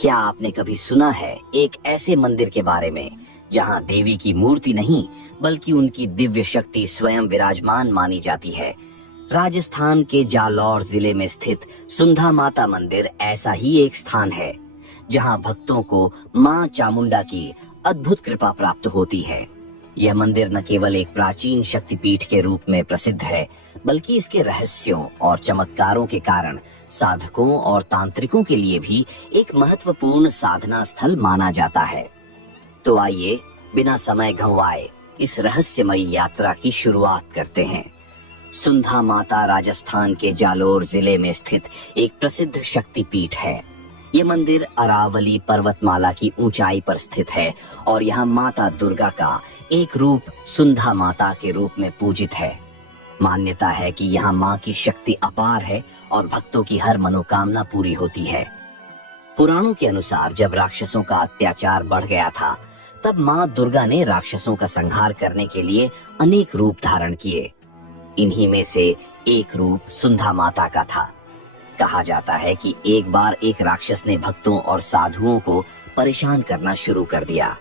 क्या आपने कभी सुना है एक ऐसे मंदिर के बारे में जहां देवी की मूर्ति नहीं बल्कि उनकी दिव्य शक्ति स्वयं विराजमान मानी जाती है? राजस्थान के जालौर जिले में स्थित सुंधा माता मंदिर ऐसा ही एक स्थान है जहां भक्तों को मां चामुंडा की अद्भुत कृपा प्राप्त होती है। यह मंदिर न केवल एक प्राचीन शक्तिपीठ के रूप में प्रसिद्ध है, बल्कि इसके रहस्यों और चमत्कारों के कारण साधकों और तांत्रिकों के लिए भी एक महत्वपूर्ण साधना स्थल माना जाता है। तो आइए बिना समय गंवाए इस रहस्यमयी यात्रा की शुरुआत करते हैं। सुंधा माता राजस्थान के जालोर जिले में स्थित एक प्रसिद्ध शक्तिपीठ है। ये मंदिर अरावली पर्वतमाला की ऊंचाई पर स्थित है और यहाँ माता दुर्गा का एक रूप सुंधा माता के रूप में पूजित है। मान्यता है कि यहाँ माँ की शक्ति अपार है और भक्तों की हर मनोकामना पूरी होती है। पुराणों के अनुसार जब राक्षसों का अत्याचार बढ़ गया था, तब माँ दुर्गा ने राक्षसों का संहार करने के लिए अनेक रूप धारण किए। इन्हीं में से एक रूप सुंधा माता का था। कहा जाता है कि एक बार एक राक्षस ने भक्तों और साधुओं को परेशान करना शुरू कर दिया।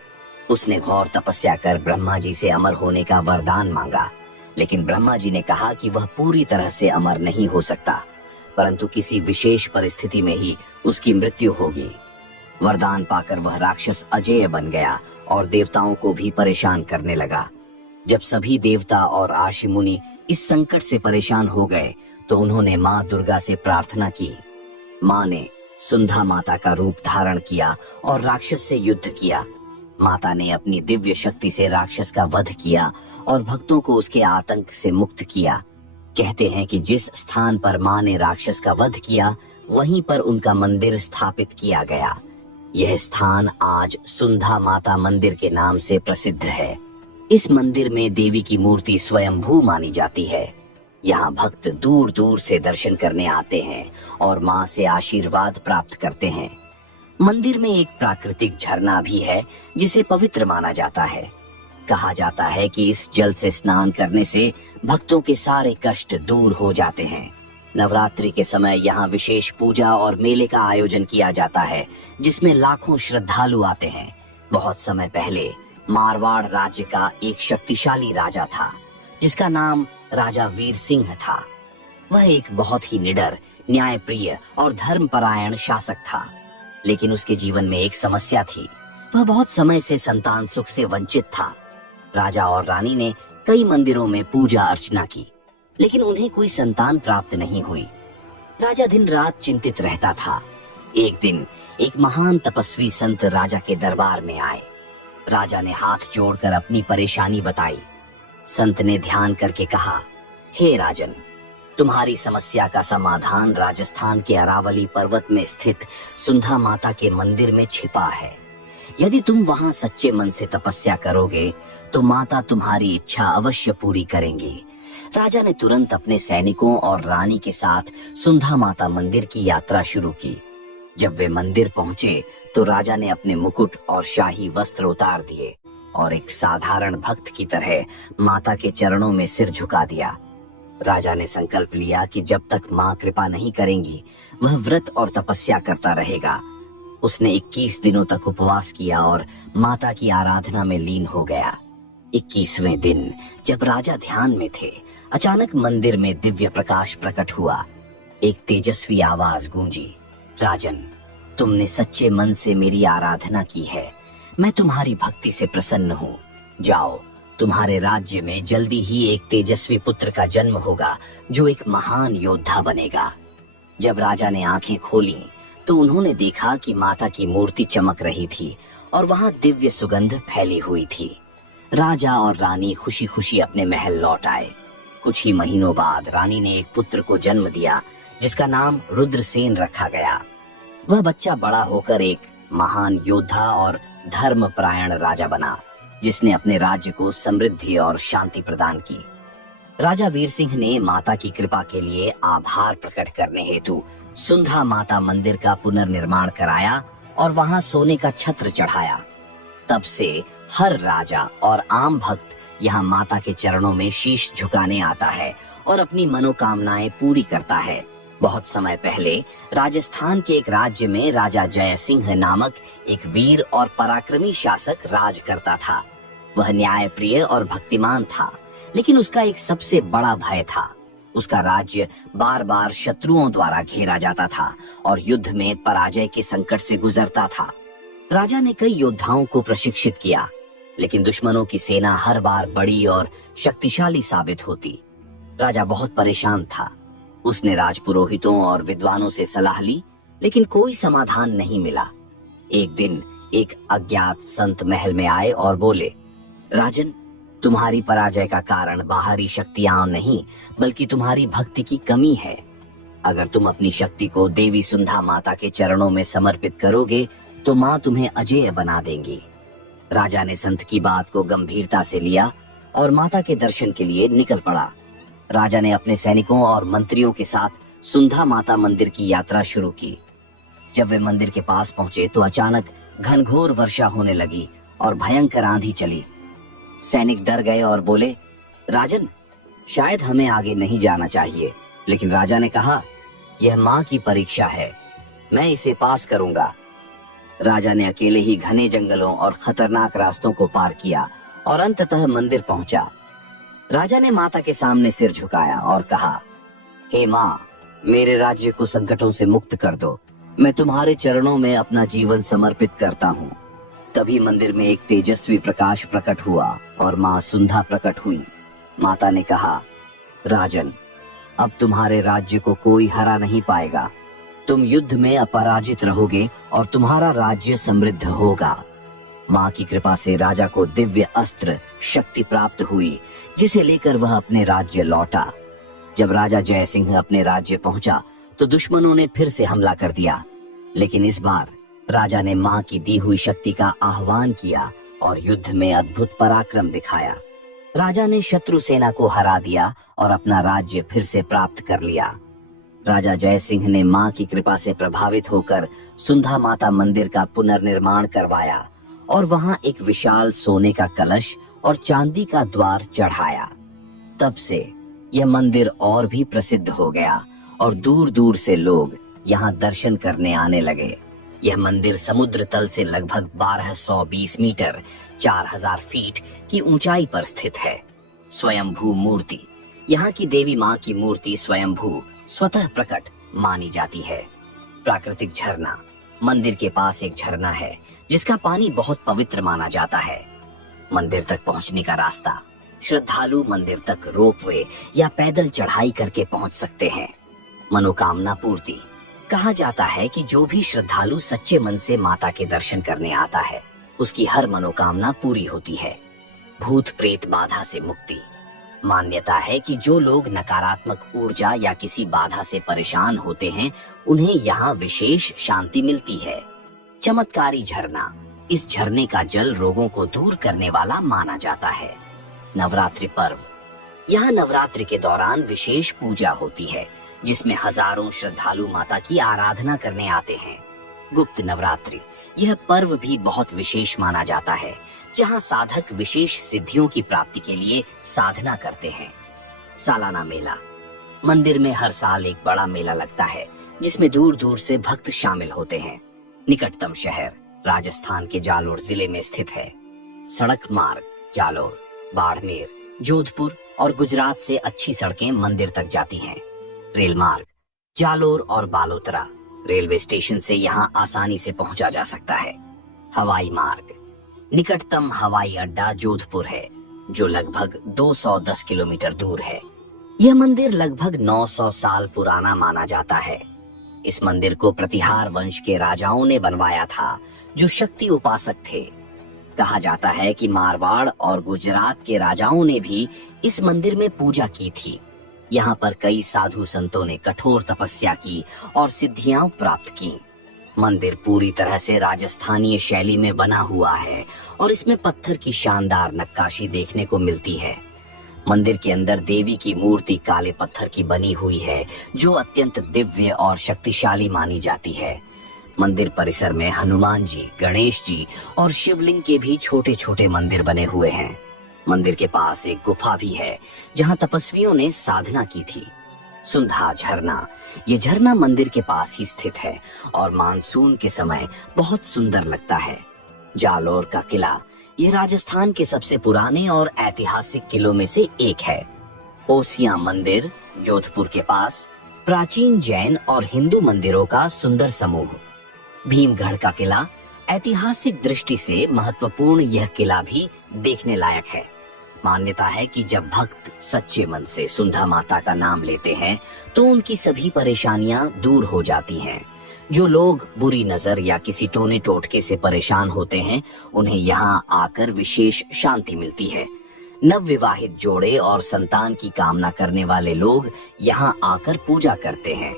उसने घोर तपस्या कर ब्रह्मा जी से अमर होने का वरदान मांगा, लेकिन ब्रह्मा जी ने कहा कि वह पूरी तरह से अमर नहीं हो सकता, परंतु किसी विशेष परिस्थिति में ही उसकी मृत्यु होगी। वरदान पाकर वह राक्षस अजेय बन गया और देवताओं को भी परेशान करने लगा। जब सभी देवता और ऋषि मुनि इस संकट से परेशान हो गए तो उन्होंने माँ दुर्गा से प्रार्थना की। माँ ने सुंधा माता का रूप धारण किया और राक्षस से युद्ध किया। माता ने अपनी दिव्य शक्ति से राक्षस का वध किया और भक्तों को उसके आतंक से मुक्त किया। कहते हैं कि जिस स्थान पर माँ ने राक्षस का वध किया, वहीं पर उनका मंदिर स्थापित किया गया। यह स्थान आज सुंधा माता मंदिर के नाम से प्रसिद्ध है। इस मंदिर में देवी की मूर्ति स्वयंभू मानी जाती है। यहाँ भक्त दूर दूर से दर्शन करने आते हैं और माँ से आशीर्वाद प्राप्त करते हैं। मंदिर में एक प्राकृतिक झरना भी है जिसे पवित्र माना जाता है। कहा जाता है कि इस जल से स्नान करने से भक्तों के सारे कष्ट दूर हो जाते हैं। नवरात्रि के समय यहाँ विशेष पूजा और मेले का आयोजन किया जाता है, जिसमें लाखों श्रद्धालु आते हैं। बहुत समय पहले मारवाड़ राज्य का एक शक्तिशाली राजा था, जिसका नाम राजा वीर सिंह था। वह एक बहुत ही निडर, न्यायप्रिय और धर्मपरायण शासक था, लेकिन उसके जीवन में एक समस्या थी। वह बहुत समय से संतान सुख से वंचित था। राजा और रानी ने कई मंदिरों में पूजा अर्चना की, लेकिन उन्हें कोई संतान प्राप्त नहीं हुई। राजा दिन रात चिंतित रहता था। एक दिन एक महान तपस्वी संत राजा के दरबार में आए। राजा ने हाथ जोड़कर अपनी परेशानी बताई। संत ने ध्यान करके कहा, हे राजन, तुम्हारी समस्या का समाधान राजस्थान के अरावली पर्वत में स्थित सुंधा माता के मंदिर में छिपा है। यदि तुम वहां सच्चे मन से तपस्या करोगे तो माता तुम्हारी इच्छा अवश्य पूरी करेंगी। राजा ने तुरंत अपने सैनिकों और रानी के साथ सुंधा माता मंदिर की यात्रा शुरू की। जब वे मंदिर पहुंचे तो राजा ने अपने मुकुट और शाही वस्त्र उतार दिए और एक साधारण भक्त की तरह माता के चरणों में सिर झुका दिया। राजा ने संकल्प लिया कि जब तक माँ कृपा नहीं करेंगी, वह व्रत और तपस्या करता रहेगा। उसने 21 दिनों तक उपवास किया और माता की आराधना में लीन हो गया। 21वें दिन जब राजा ध्यान में थे, अचानक मंदिर में दिव्य प्रकाश प्रकट हुआ। एक तेजस्वी आवाज गूंजी, राजन, तुमने सच्चे मन से मेरी आराधना की है। मैं तुम्हारी भक्ति से प्रसन्न हूँ। जाओ, तुम्हारे राज्य में जल्दी ही एक तेजस्वी पुत्र का जन्म होगा जो एक महान योद्धा बनेगा। जब राजा ने आंखें खोली तो उन्होंने देखा कि माता की मूर्ति चमक रही थी और वहां दिव्य सुगंध फैली हुई थी। राजा और रानी खुशी खुशी अपने महल लौट आए। कुछ ही महीनों बाद रानी ने एक पुत्र को जन्म दिया, जिसका नाम रुद्रसेन रखा गया। वह बच्चा बड़ा होकर एक महान योद्धा और धर्मपरायण राजा बना, जिसने अपने राज्य को समृद्धि और शांति प्रदान की। राजा वीर सिंह ने माता की कृपा के लिए आभार प्रकट करने हेतु सुंधा माता मंदिर का पुनर्निर्माण कराया और वहां सोने का छत्र चढ़ाया। तब से हर राजा और आम भक्त यहाँ माता के चरणों में शीश झुकाने आता है और अपनी मनोकामनाएं पूरी करता है। बहुत समय पहले राजस्थान के एक राज्य में राजा जय सिंह नामक एक वीर और पराक्रमी शासक राज करता था। वह न्यायप्रिय और भक्तिमान था, लेकिन उसका एक सबसे बड़ा भय था। उसका राज्य बार बार शत्रुओं द्वारा घेरा जाता था और युद्ध में पराजय के संकट से गुजरता था। राजा ने कई योद्धाओं को प्रशिक्षित किया, लेकिन दुश्मनों की सेना हर बार बड़ी और शक्तिशाली साबित होती। राजा बहुत परेशान था। उसने राजपुरोहितों और विद्वानों से सलाह ली, लेकिन कोई समाधान नहीं मिला। एक दिन एक अज्ञात संत महल में आए और बोले, राजन, तुम्हारी पराजय का कारण बाहरी शक्तियां नहीं, बल्कि तुम्हारी भक्ति की कमी है। अगर तुम अपनी शक्ति को देवी सुंधा माता के चरणों में समर्पित करोगे तो माँ तुम्हें अजेय बना देंगी। राजा ने संत की बात को गंभीरता से लिया और माता के दर्शन के लिए निकल पड़ा। राजा ने अपने सैनिकों और मंत्रियों के साथ सुंधा माता मंदिर की यात्रा शुरू की। जब वे मंदिर के पास पहुंचे तो अचानक घनघोर वर्षा होने लगी और भयंकर आंधी चली। सैनिक डर गए और बोले, राजन, शायद हमें आगे नहीं जाना चाहिए। लेकिन राजा ने कहा, यह माँ की परीक्षा है, मैं इसे पास करूंगा। राजा ने अकेले ही घने जंगलों और खतरनाक रास्तों को पार किया और अंततः मंदिर पहुंचा। राजा ने माता के सामने सिर झुकाया और कहा, हे माँ, मेरे राज्य को संकटों से मुक्त कर दो। मैं तुम्हारे चरणों में अपना जीवन समर्पित करता हूँ। तभी मंदिर में एक तेजस्वी प्रकाश प्रकट हुआ और माँ सुंधा प्रकट हुई। माता ने कहा, राजन, अब तुम्हारे राज्य को कोई हरा नहीं पाएगा। तुम युद्ध में अपराजित रहोगे और तुम्हारा राज्य समृद्ध होगा। माँ की कृपा से राजा को दिव्य अस्त्र शक्ति प्राप्त हुई, जिसे लेकर वह अपने राज्य लौटा। जब राजा जय सिंह अपने राज्य पहुंचा तो दुश्मनों ने फिर से हमला कर दिया, लेकिन इस बार राजा ने माँ की दी हुई शक्ति का आह्वान किया और युद्ध में अद्भुत पराक्रम दिखाया। राजा ने शत्रु सेना को हरा दिया और अपना राज्य फिर से प्राप्त कर लिया। राजा जय सिंह ने माँ की कृपा से प्रभावित होकर सुंधा माता मंदिर का पुनर्निर्माण करवाया और वहां एक विशाल सोने का कलश और चांदी का द्वार चढ़ाया। तब से यह मंदिर और भी प्रसिद्ध हो गया और दूर दूर से लोग यहाँ दर्शन करने आने लगे। यह मंदिर समुद्र तल से लगभग 1220 मीटर 4000 फीट की ऊंचाई पर स्थित है। स्वयंभू मूर्ति, यहाँ की देवी माँ की मूर्ति स्वयंभू स्वतः प्रकट मानी जाती है। प्राकृतिक झरना, मंदिर के पास एक झरना है जिसका पानी बहुत पवित्र माना जाता है। मंदिर तक पहुंचने का रास्ता, श्रद्धालु मंदिर तक रोपवे या पैदल चढ़ाई करके पहुंच सकते हैं। मनोकामना पूर्ति, कहा जाता है कि जो भी श्रद्धालु सच्चे मन से माता के दर्शन करने आता है, उसकी हर मनोकामना पूरी होती है। भूत प्रेत बाधा से मुक्ति, मान्यता है कि जो लोग नकारात्मक ऊर्जा या किसी बाधा से परेशान होते हैं, उन्हें यहाँ विशेष शांति मिलती है। चमत्कारी झरना, इस झरने का जल रोगों को दूर करने वाला माना जाता है। नवरात्रि पर्व, यहाँ नवरात्रि के दौरान विशेष पूजा होती है जिसमें हजारों श्रद्धालु माता की आराधना करने आते हैं। गुप्त नवरात्रि, यह पर्व भी बहुत विशेष माना जाता है जहाँ साधक विशेष सिद्धियों की प्राप्ति के लिए साधना करते हैं। सालाना मेला, मंदिर में हर साल एक बड़ा मेला लगता है जिसमें दूर दूर से भक्त शामिल होते हैं। निकटतम शहर राजस्थान के जालोर जिले में स्थित है। सड़क मार्ग, जालोर, बाड़मेर, जोधपुर और गुजरात से अच्छी सड़कें मंदिर तक जाती हैं। रेल मार्ग, जालोर और बालोतरा रेलवे स्टेशन से यहाँ आसानी से पहुंचा जा सकता है। हवाई मार्ग, निकटतम हवाई अड्डा जोधपुर है जो लगभग 210 किलोमीटर दूर है। यह मंदिर लगभग 900 साल पुराना माना जाता है। इस मंदिर को प्रतिहार वंश के राजाओं ने बनवाया था जो शक्ति उपासक थे। कहा जाता है कि मारवाड़ और गुजरात के राजाओं ने भी इस मंदिर में पूजा की थी। यहाँ पर कई साधु संतों ने कठोर तपस्या की और सिद्धियां प्राप्त की। मंदिर पूरी तरह से राजस्थानीय शैली में बना हुआ है और इसमें पत्थर की शानदार नक्काशी देखने को मिलती है। मंदिर के अंदर देवी की मूर्ति काले पत्थर की बनी हुई है जो अत्यंत दिव्य और शक्तिशाली मानी जाती है। मंदिर परिसर में हनुमान जी, गणेश जी और शिवलिंग के भी छोटे छोटे मंदिर बने हुए हैं। मंदिर के पास एक गुफा भी है जहाँ तपस्वियों ने साधना की थी। सुंधा झरना। ये झरना मंदिर के पास ही स्थित है और मानसून के समय बहुत सुंदर लगता है। जालौर का किला ये राजस्थान के सबसे पुराने और ऐतिहासिक किलों में से एक है। ओसिया मंदिर जोधपुर के पास प्राचीन जैन और हिंदू मंदिरों का सुंदर समूह। भीमगढ़ का किला ऐतिहासिक दृष्टि से महत्वपूर्ण, यह किला भी देखने लायक है। मान्यता है कि जब भक्त सच्चे मन से सुंधा माता का नाम लेते हैं तो उनकी सभी परेशानियां दूर हो जाती हैं। जो लोग बुरी नजर या किसी टोने टोटके से परेशान होते हैं, उन्हें यहाँ आकर विशेष शांति मिलती है। नवविवाहित जोड़े और संतान की कामना करने वाले लोग यहाँ आकर पूजा करते हैं।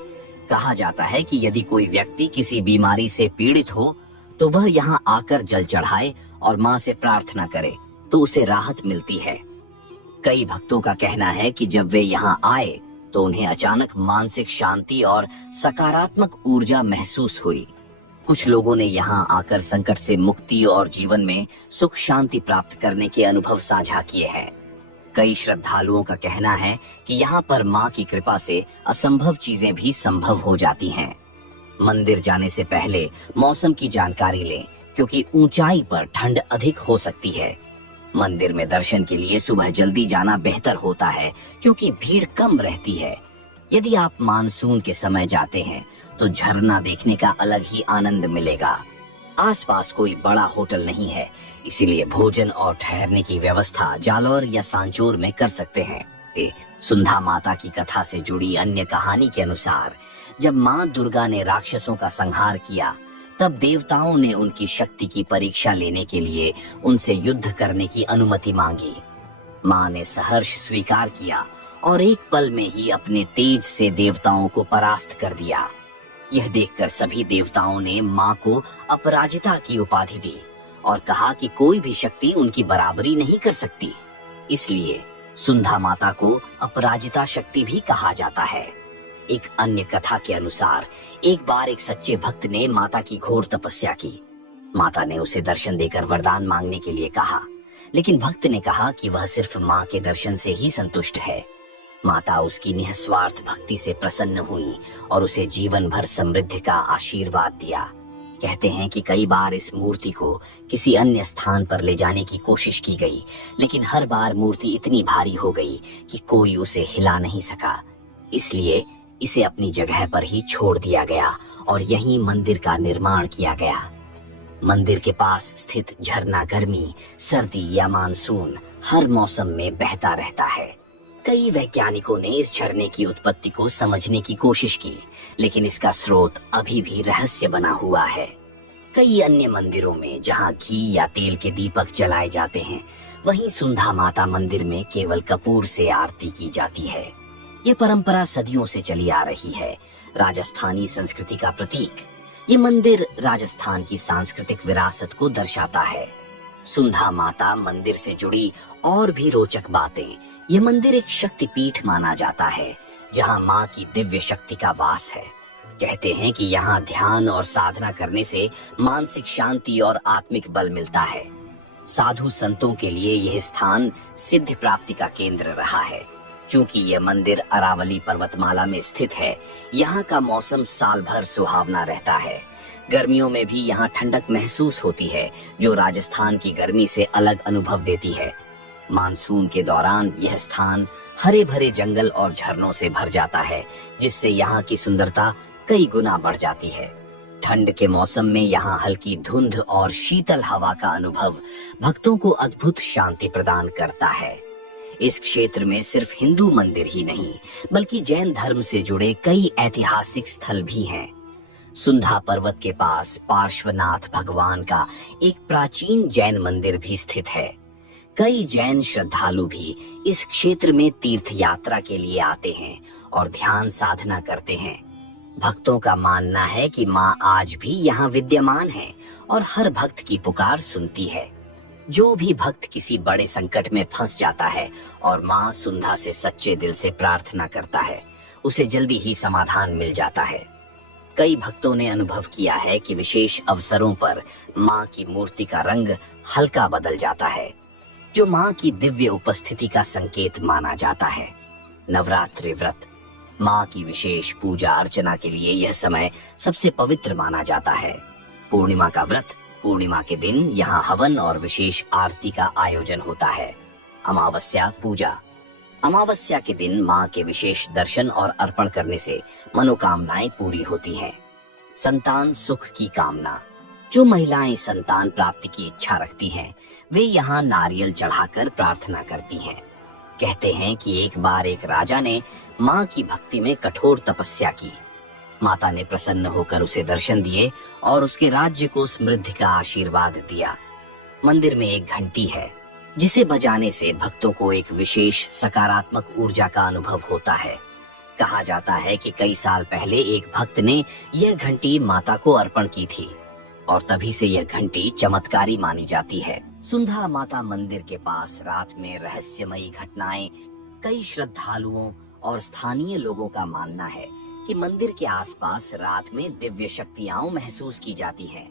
कहा जाता है कि यदि कोई व्यक्ति किसी बीमारी से पीड़ित हो तो वह यहाँ आकर जल चढ़ाए और माँ से प्रार्थना करे तो उसे राहत मिलती है। कई भक्तों का कहना है कि जब वे यहाँ आए तो उन्हें अचानक मानसिक शांति और सकारात्मक ऊर्जा महसूस हुई। कुछ लोगों ने यहाँ आकर संकट से मुक्ति और जीवन में सुख शांति प्राप्त करने के अनुभव साझा किए हैं। कई श्रद्धालुओं का कहना है कि यहाँ पर माँ की कृपा से असंभव चीजें भी संभव हो जाती हैं। मंदिर जाने से पहले मौसम की जानकारी लें, क्योंकि ऊंचाई पर ठंड अधिक हो सकती है। मंदिर में दर्शन के लिए सुबह जल्दी जाना बेहतर होता है, क्योंकि भीड़ कम रहती है। यदि आप मानसून के समय जाते हैं तो झरना देखने का अलग ही आनंद मिलेगा। आसपास कोई बड़ा होटल नहीं है, इसीलिए भोजन और ठहरने की व्यवस्था जालौर या सांचौर में कर सकते हैं। सुंधा माता की कथा से जुड़ी अन्य कहानी के अनुसार जब माँ दुर्गा ने राक्षसों का संहार किया, तब देवताओं ने उनकी शक्ति की परीक्षा लेने के लिए उनसे युद्ध करने की अनुमति मांगी। माँ ने सहर्ष स्वीकार किया और एक पल में ही अपने तेज से देवताओं को परास्त कर दिया। यह देखकर सभी देवताओं ने माँ को अपराजिता की उपाधि दी और कहा कि कोई भी शक्ति उनकी बराबरी नहीं कर सकती। इसलिए सुंधा माता को अपराजिता शक्ति भी कहा जाता है। एक अन्य कथा के अनुसार एक बार एक सच्चे भक्त ने माता की घोर तपस्या की। माता ने उसे दर्शन देकर वरदान मांगने के लिए कहा, लेकिन भक्त ने कहा कि वह सिर्फ माँ के दर्शन से ही संतुष्ट है। माता उसकी निस्वार्थ भक्ति से प्रसन्न हुई और उसे जीवन भर समृद्धि का आशीर्वाद दिया। कहते हैं कि कई बार इस मूर्ति को किसी अन्य स्थान पर ले जाने की कोशिश की गई, लेकिन हर बार मूर्ति इतनी भारी हो गई कि कोई उसे हिला नहीं सका। इसलिए इसे अपनी जगह पर ही छोड़ दिया गया और यहीं मंदिर का निर्माण किया गया। मंदिर के पास स्थित झरना गर्मी, सर्दी या मानसून हर मौसम में बहता रहता है। कई वैज्ञानिकों ने इस झरने की उत्पत्ति को समझने की कोशिश की, लेकिन इसका स्रोत अभी भी रहस्य बना हुआ है। कई अन्य मंदिरों में जहां घी या तेल के दीपक जलाए जाते हैं, वहीं सुंधा माता मंदिर में केवल कपूर से आरती की जाती है। ये परंपरा सदियों से चली आ रही है, राजस्थानी संस्कृति का प्रतीक। ये मंदिर राजस्थान की सांस्कृतिक विरासत को दर्शाता है। सुंधा माता मंदिर से जुड़ी और भी रोचक बातें। ये मंदिर एक शक्तिपीठ माना जाता है, जहां माँ की दिव्य शक्ति का वास है। कहते हैं कि यहाँ ध्यान और साधना करने से मानसिक शांति और आत्मिक बल मिलता है। साधु संतों के लिए यह स्थान सिद्धि प्राप्ति का केंद्र रहा है। चूंकि यह मंदिर अरावली पर्वतमाला में स्थित है, यहाँ का मौसम साल भर सुहावना रहता है। गर्मियों में भी यहाँ ठंडक महसूस होती है, जो राजस्थान की गर्मी से अलग अनुभव देती है। मानसून के दौरान यह स्थान हरे भरे जंगल और झरनों से भर जाता है, जिससे यहाँ की सुंदरता कई गुना बढ़ जाती है। ठंड के मौसम में यहाँ हल्की धुंध और शीतल हवा का अनुभव भक्तों को अद्भुत शांति प्रदान करता है। इस क्षेत्र में सिर्फ हिंदू मंदिर ही नहीं, बल्कि जैन धर्म से जुड़े कई ऐतिहासिक स्थल भी हैं। सुंधा पर्वत के पास पार्श्वनाथ भगवान का एक प्राचीन जैन मंदिर भी स्थित है। कई जैन श्रद्धालु भी इस क्षेत्र में तीर्थ यात्रा के लिए आते हैं और ध्यान साधना करते हैं। भक्तों का मानना है कि माँ आज भी यहाँ विद्यमान है और हर भक्त की पुकार सुनती है। जो भी भक्त किसी बड़े संकट में फंस जाता है और माँ सुंधा से सच्चे दिल से प्रार्थना करता है, उसे जल्दी ही समाधान मिल जाता है। कई भक्तों ने अनुभव किया है कि विशेष अवसरों पर माँ की मूर्ति का रंग हल्का बदल जाता है, जो माँ की दिव्य उपस्थिति का संकेत माना जाता है। नवरात्रि व्रत। माँ की विशेष पूजा अर्चना के लिए यह समय सबसे पवित्र माना जाता है। पूर्णिमा का व्रत, पूर्णिमा के दिन यहाँ हवन और विशेष आरती का आयोजन होता है। अमावस्या पूजा, अमावस्या के दिन माँ के विशेष दर्शन और अर्पण करने से मनोकामनाएं पूरी होती हैं। संतान सुख की कामना, जो महिलाएं संतान प्राप्ति की इच्छा रखती हैं, वे यहाँ नारियल चढ़ाकर प्रार्थना करती हैं। कहते हैं कि एक बार एक राजा ने माँ की भक्ति में कठोर तपस्या की। माता ने प्रसन्न होकर उसे दर्शन दिए और उसके राज्य को समृद्धि का आशीर्वाद दिया। मंदिर में एक घंटी है, जिसे बजाने से भक्तों को एक विशेष सकारात्मक ऊर्जा का अनुभव होता है। कहा जाता है कि कई साल पहले एक भक्त ने यह घंटी माता को अर्पण की थी और तभी से यह घंटी चमत्कारी मानी जाती है। सुंधा माता मंदिर के पास रात में रहस्यमयी घटनाएं, कई श्रद्धालुओं और स्थानीय लोगों का मानना है कि मंदिर के आसपास रात में दिव्य शक्तियां महसूस की जाती हैं।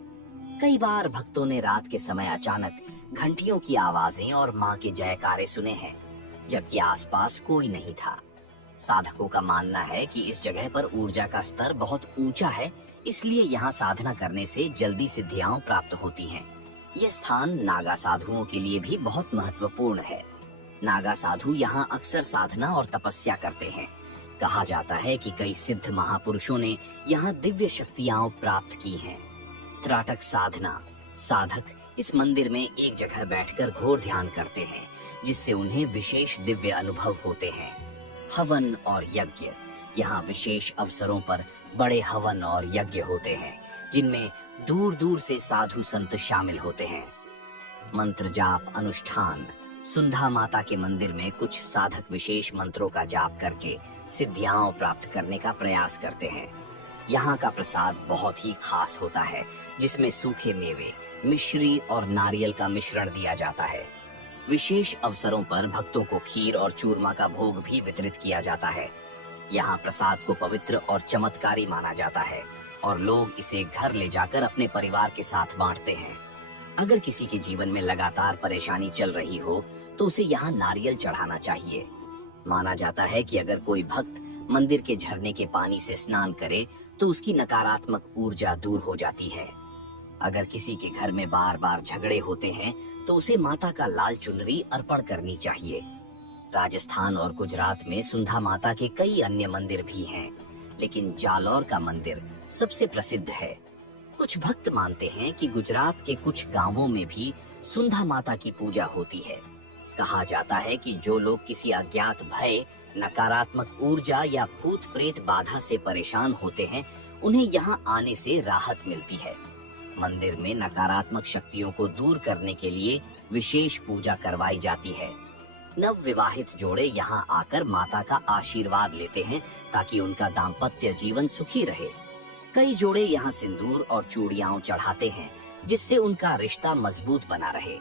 कई बार भक्तों ने रात के समय अचानक घंटियों की आवाजें और मां के जयकारे सुने हैं, जबकि आसपास कोई नहीं था। साधकों का मानना है कि इस जगह पर ऊर्जा का स्तर बहुत ऊंचा है, इसलिए यहाँ साधना करने से जल्दी सिद्धियां प्राप्त होती हैं। यह स्थान नागा साधुओं के लिए भी बहुत महत्वपूर्ण है। नागा साधु यहाँ अक्सर साधना और तपस्या करते हैं। कहा जाता है कि कई सिद्ध महापुरुषों ने यहाँ दिव्य शक्तियां प्राप्त की हैं। त्राटक साधना, साधक इस मंदिर में एक जगह बैठकर घोर ध्यान करते हैं, जिससे उन्हें विशेष दिव्य अनुभव होते हैं। हवन और यज्ञ, यहाँ विशेष अवसरों पर बड़े हवन और यज्ञ होते हैं, जिनमें दूर दूर से साधु संत शामिल होते हैं। मंत्र जाप अनुष्ठान, सुंधा माता के मंदिर में कुछ साधक विशेष मंत्रों का जाप करके सिद्धियां प्राप्त करने का प्रयास करते हैं। यहाँ का प्रसाद बहुत ही खास होता है, जिसमें सूखे मेवे, मिश्री और नारियल का मिश्रण दिया जाता है। विशेष अवसरों पर भक्तों को खीर और चूरमा का भोग भी वितरित किया जाता है। यहाँ प्रसाद को पवित्र और चमत्कारी माना जाता है और लोग इसे घर ले जाकर अपने परिवार के साथ बांटते हैं। अगर किसी के जीवन में लगातार परेशानी चल रही हो तो उसे यहाँ नारियल चढ़ाना चाहिए। माना जाता है कि अगर कोई भक्त मंदिर के झरने के पानी से स्नान करे तो उसकी नकारात्मक ऊर्जा दूर हो जाती है। अगर किसी के घर में बार बार झगड़े होते हैं तो उसे माता का लाल चुनरी अर्पण करनी चाहिए। राजस्थान और गुजरात में सुंधा माता के कई अन्य मंदिर भी हैं, लेकिन जालौर का मंदिर सबसे प्रसिद्ध है। कुछ भक्त मानते हैं कि गुजरात के कुछ गांवों में भी सुंधा माता की पूजा होती है। कहा जाता है कि जो लोग किसी अज्ञात भय, नकारात्मक ऊर्जा या भूत प्रेत बाधा से परेशान होते हैं, उन्हें यहाँ आने से राहत मिलती है। मंदिर में नकारात्मक शक्तियों को दूर करने के लिए विशेष पूजा करवाई जाती है। नव विवाहित जोड़े यहाँ आकर माता का आशीर्वाद लेते हैं ताकि उनका दाम्पत्य जीवन सुखी रहे। कई जोड़े यहाँ सिंदूर और चूड़ियां चढ़ाते हैं, जिससे उनका रिश्ता मजबूत बना रहे।